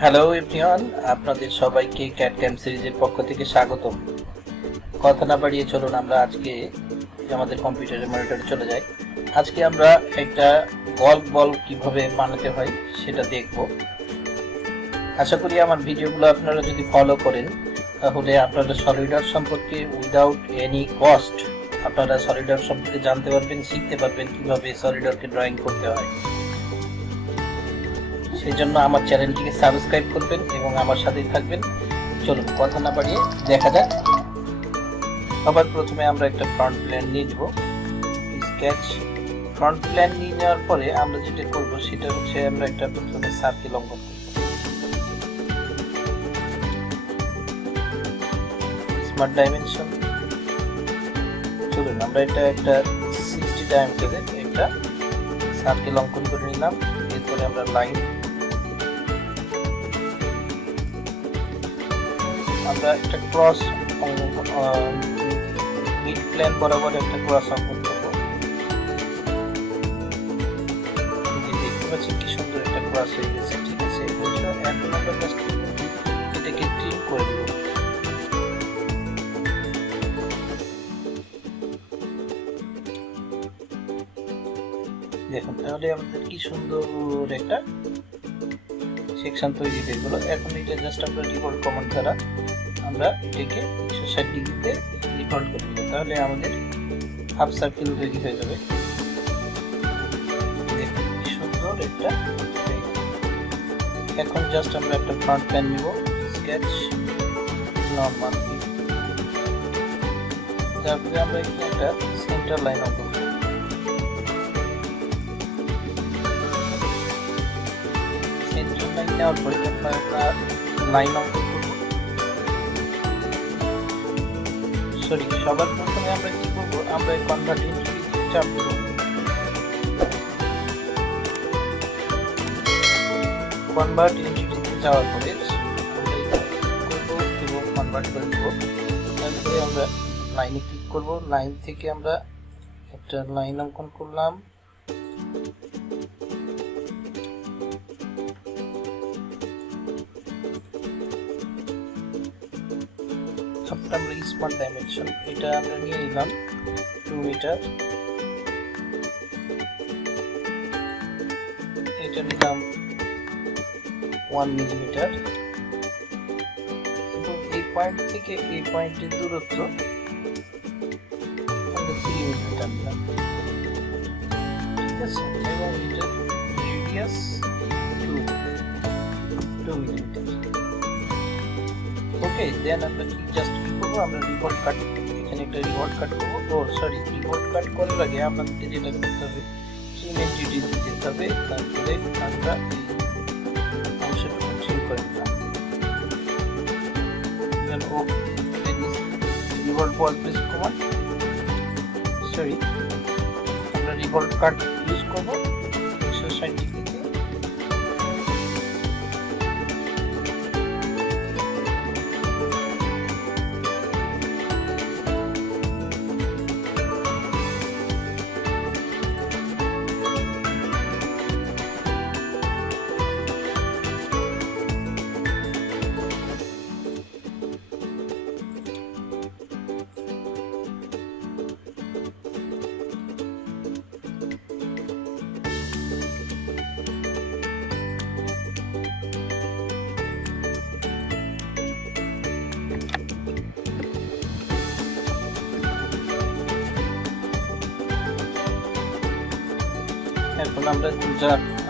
Hello everyone, আপনাদের সবাইকে CAD ক্যাম সিরিজের পক্ষ থেকে স্বাগতম। কথা না বাড়িয়ে চলুন আমরা আজকে আমাদের কম্পিউটারের মনিটরে চলে যাই। আজকে আমরা একটা গল্ফ বল কিভাবে বানাতে হয় সেটা দেখব। আশা করি আমার ভিডিওগুলো আপনারা যদি ফলো করেন তাহলে আপনারা সলিডওয়ার্ক সম্পর্কে উইদাউট এনি কস্ট আপনারা সলিডওয়ার্ক সম্পর্কে জানতে পারবেন, শিখতে পারবেন কিভাবে সলিডওয়ার্কে ড্রয়িং করতে হয়। সেই জন্য আমার চ্যানেলটিকে সাবস্ক্রাইব করবেন এবং আমার সাথেই থাকবেন। চলুন কথা না বাড়িয়ে দেখা যাক। সবার প্রথমে আমরা একটা ফ্রন্ট প্ল্যান নিয়ে নেব। স্কেচ ফ্রন্ট প্ল্যান নিয়ে নেওয়ার পরে আমরা যেটা করব সেটা হচ্ছে আমরা একটা প্রথমে সার্কেল অঙ্কন করব। স্মার্ট ডাইমেনশন, চলুন আমরা এটা একটা 60 ডায়ামিটারের একটা সার্কেল অঙ্কন করে নিলাম। এরপরে আমরা লাইন, আমরা একটা ক্রস মিড প্লেন বরাবর একটা ক্রস অঙ্কন করব। দেখতে পাচ্ছেন কি সুন্দর একটা ক্রস হয়ে গেছে। ঠিক আছে, এখন আমরা জাস্ট এটাকে ট্রিম করে দেব। দেখুন তাহলে আমাদের কি সুন্দর একটা সেকশন তৈরি হয়ে গেল। এখন এটা জাস্ট আমরা রিভল্ভ কমান্ড দ্বারা আমরা এটাকে 160 ডিগ্রিতে রিভল্ভ করে দেব। তাহলে আমাদের হাফ সার্কেল তৈরি হয়ে যাবে। দেখুন কি সুন্দর একটা। এখন জাস্ট আমরা একটা ফ্রন্ট প্ল্যান নিব, স্কেচ নরমাল, তারপরে আমরা এখানে একটা সেন্টার লাইন অঙ্কন করব। সেন্টার লাইন নেওয়ার পরে আমরা একটা লাইন অঙ্কন করব। সবার প্রথমে আমরা কি করব, আমরা কনভার্ট ইনটু চাপ দেব। কনভার্ট ইনটু যাওয়ার পরে আমরা করব এবং কনভার্ট করে দেব। তারপরে আমরা লাইনে ক্লিক করব। লাইন থেকে আমরা একটা লাইন অঙ্কন করলাম। আমরা স্মার্ট ডাইমেনশন এটা আমরা নিয়ে নিলাম 2 মিটার, এটা নিলাম 1 মিলিমিটার এবং এই পয়েন্ট থেকে এই পয়েন্টের দূরত্ব আমরা 3 মিলিমিটার নিলাম। ঠিক আছে, এবং এটা রেডিয়াস 2 মিলিমিটার। ওকে, দেন আমরা কি জাস্ট কি করবো, আমরা রিভল্ভ কাট, এখানে একটা রিভল্ভ কাট করবো। রিভল্ভ কাট করার আগে আপনাদেরকে যেটা করতে হবে, ট্রিম এন্টিটিতে যেতে হবে। তারপরে আমরা এই অংশটা ট্রিম করে নিলাম। দেন রিভল্ভ ওয়াজ বেস কমান্ড, আমরা রিভল্ভ কাট ইউজ করবো 160 ডিগ্রিতে।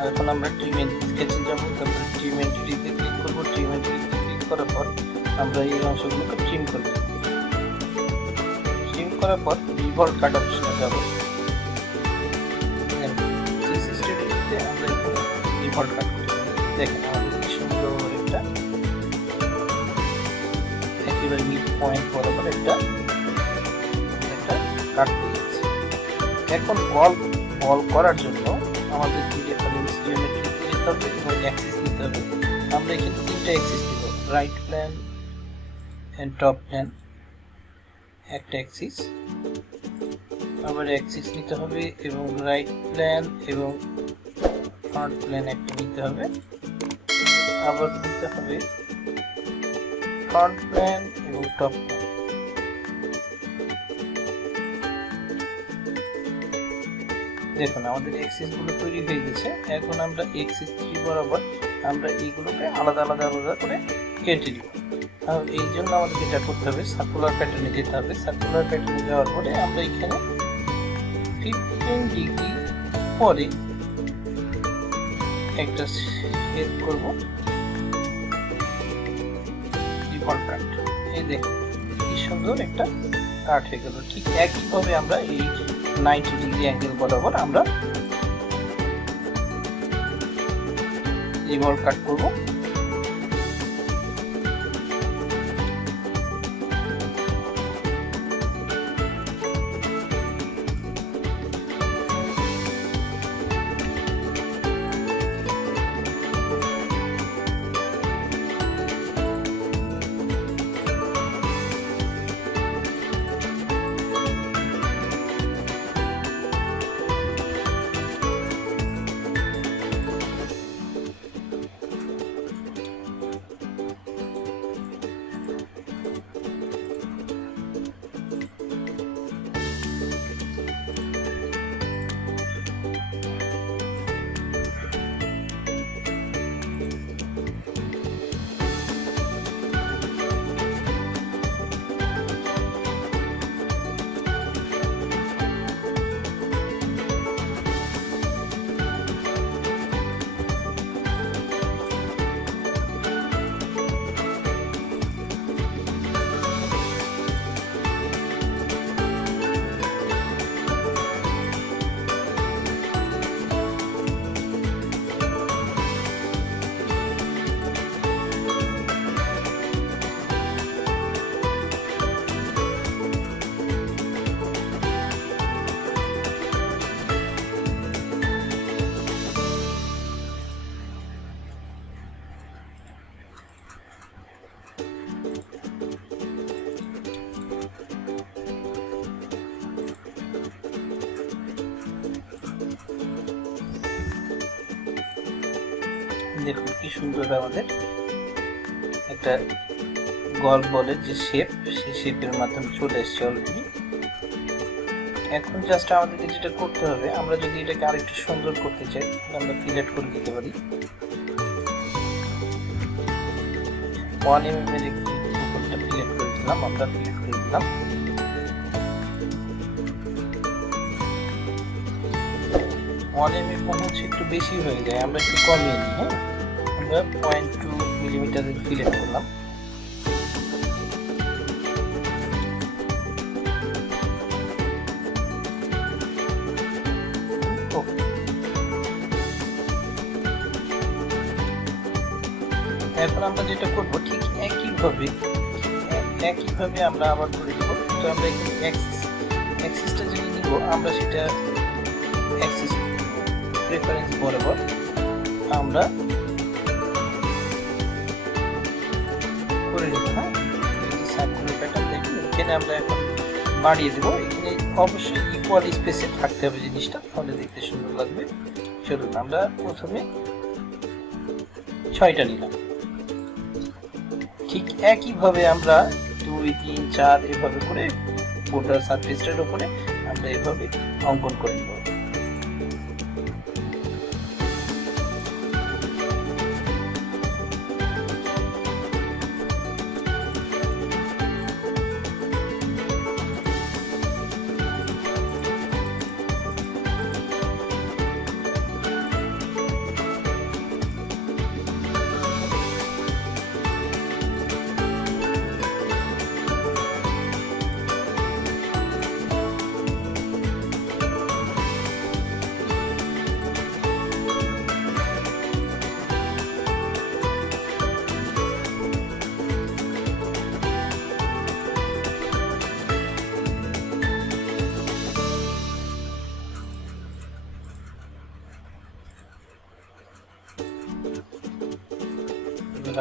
এখন আমরা ট্রিম স্কেচে যাব। তারপরে ট্রিম এন্টিটিতে ক্লিক করব। ট্রিম এন্টিটিতে ক্লিক করার পর আমরা এই অংশগুলোকে ট্রিম করব। ট্রিম করার পর রিভল্ভ কাট অপশনে যাব। 360 ডিগ্রিতে আমরা এখানে রিভল্ভ কাট করব। দেখেন আমাদের কি সুন্দর একটা একেবারে মিড পয়েন্ট বরাবর একটা কাট দিয়েছি। এখন বল করার জন্য আমাদের কি রেফারেন্স জিওমেট্রি নিতে হবে এবং অ্যাক্সিস নিতে হবে। আমরা এখানে 3টা অ্যাক্সিস নিব, right plane and top plane একটা অ্যাক্সিস, আবার অ্যাক্সিস নিতে হবে এবং রাইট প্ল্যান এবং ফ্রন্ট প্ল্যান একটা নিতে হবে। আবার দিতে হবে ফ্রন্ট প্লেন এবং টপ প্লেন। দেখুন আমাদের এক্সিস গুলো তৈরি হয়ে গেছে। এখন আমরা এক্সিস 3 বরাবর আমরা এইগুলোকে আলাদা আলাদা আলাদা করে কেটে দিব। আর এই জন্য আমাদের যেটা করতে হবে, সার্কুলার প্যাটার্নে যেতে হবে। সার্কুলার প্যাটার্নে যাওয়ার পরে আমরা এখানে 15 ডিগ্রি পরে একটা শেপ করব, ডিফল্ট কাট। এই দেখুন কি সুন্দর একটা কাট হয়ে গেল। ঠিক একইভাবে আমরা এই 90 ডিগ্রি অ্যাঙ্গেল বরাবর আমরা রিভলভ কাট করব। দেখুন কি সুন্দর আমাদের একটা গল্ফ বলের যে শেপ, সেই শেপের মাধ্যমে চলে এসছে অলরেডি। এখন জাস্ট আমাদেরকে যেটা করতে হবে, আমরা যদি এটাকে আরেকটু সুন্দর করতে চাই আমরা ফিলেট করে দিতে পারি। 1 mm এর একটি উপরটা ফিলেট করে দিলাম, আমরা ফিলেট করে দিলাম। মনে হচ্ছে একটু বেশি হয়ে যায়, আমরা একটু কমিয়ে নিই। হ্যাঁ, আমরা 0.2 মিলিমিটারের ফিলেট করলাম। এখন আমরা যেটা করব ঠিক একইভাবে আমরা আবার করে দেবো। তো আমরা এখানে অ্যাক্সিসটা যেটা নিব আমরা সেটা অ্যাক্সিস প্রেফারেন্স বরাবর আমরা করে নেব। হ্যাঁ, সার্কুলার প্যাটার্ন দেখুন, এখানে আমরা এখন বাড়িয়ে দেবো। এখানে অবশ্যই ইকুয়াল স্পেসে থাকতে হবে জিনিসটা, তাহলে দেখতে সুন্দর লাগবে। চলুন আমরা প্রথমে 6টা নিলাম। ঠিক একইভাবে আমরা 2, 3, 4 এভাবে করে বোর্ডার সারফেসটার উপরে আমরা এভাবে অঙ্কন করে নেব।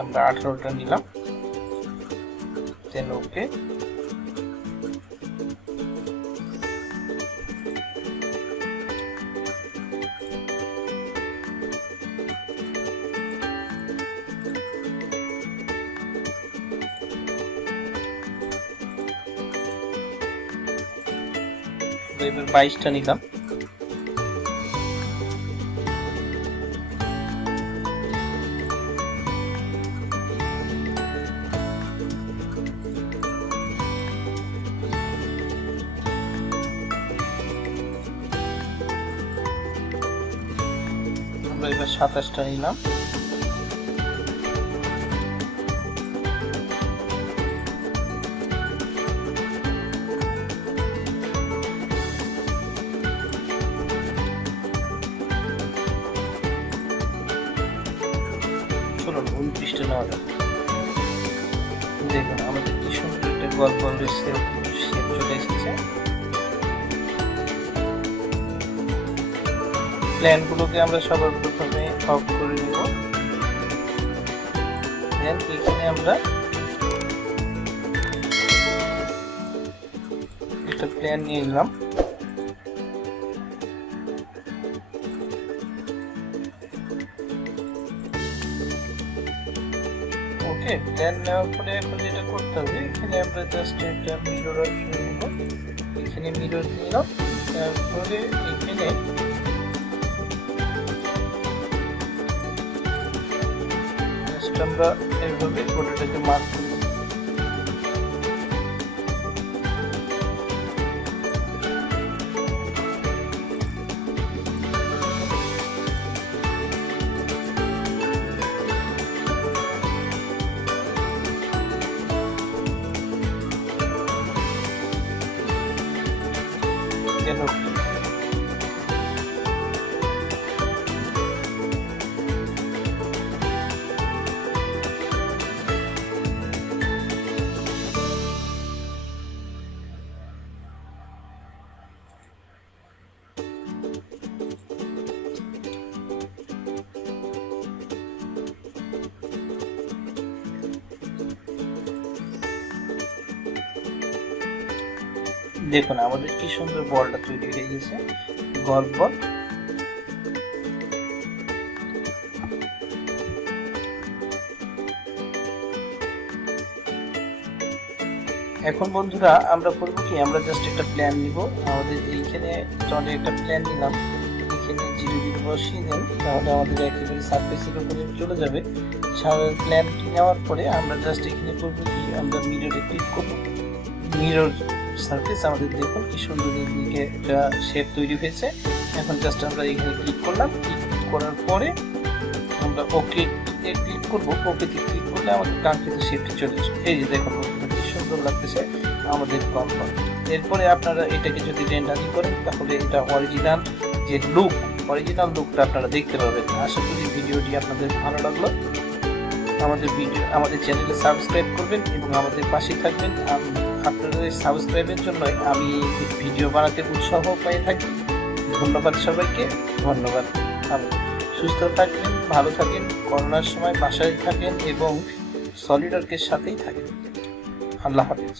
আমরা 18টা নিলাম, দেন ওকে। এবার 22টা নিলাম। আমরা এবার 27টা নিলাম। চলো 29টা নেওয়া যাক। দেখুন আমাদের কি সুন্দর একটা গল্প শেপ চলে এসেছে। প্ল্যানগুলোকে আমরা সবার প্রথমে অফ করে নেব। দেন এখানে আমরা একটা প্ল্যান নিয়ে নিলাম। ওকে, প্ল্যান নেওয়ার পরে এখন যেটা করতে হবে, এখানে আমরা জাস্ট একটা মিরর অপশন নেব। এখানে মিরর নিলাম, তারপরে এখানে আমরা এইভাবে গোটাটাকে মার্ক করব। কেন দেখুন আমাদের কি সুন্দর বলটা তৈরি হয়ে গেছে, গল্ফ বল। এখন বন্ধুরা আমরা করবো কি, আমরা জাস্ট একটা প্ল্যান নিব। আমাদের এইখানে চলে একটা প্ল্যান নিলাম, এখানে 0 বসিয়ে দেন, তাহলে আমাদের একেবারে সারফেসের উপরে চলে যাবে। প্ল্যানটি নেওয়ার পরে আমরা জাস্ট এখানে করবো কি, আমরা মিররে ক্লিক করবো। মিরর সারফেস আমাদের দেখুন কি সুন্দর দিকে একটা শেপ তৈরি হয়েছে। এখন জাস্ট আমরা এখানে ক্লিক করলাম। ক্লিক করার পরে আমরা ওকে ক্লিক করবো। ওকেতে ক্লিক করলে আমাদের কাঙ্ক্ষিত শেপটি চলে আসবে। এই যে দেখুন কি সুন্দর লাগতেছে আমাদের কম্পাউন্ড। এরপরে আপনারা এটাকে যদি রেন্ডারিং করেন, তাহলে এটা অরিজিনাল যে অরিজিনাল লুকটা আপনারা দেখতে পাবেন। আশা করি ভিডিওটি আপনাদের ভালো লাগলো। আমাদের চ্যানেলে সাবস্ক্রাইব করবেন এবং আমাদের পাশেই থাকবেন। আপনাদের সাবস্ক্রাইবের জন্য আমি ভিডিও বানাতে উৎসাহ পেয়ে থাকি। ধন্যবাদ সবাইকে, ধন্যবাদ। সুস্থ থাকবেন, ভালো থাকেন, করোনার সময় বাসায় থাকেন এবং সলিডওয়ার্কের সাথেই থাকেন। আল্লাহ হাফেজ।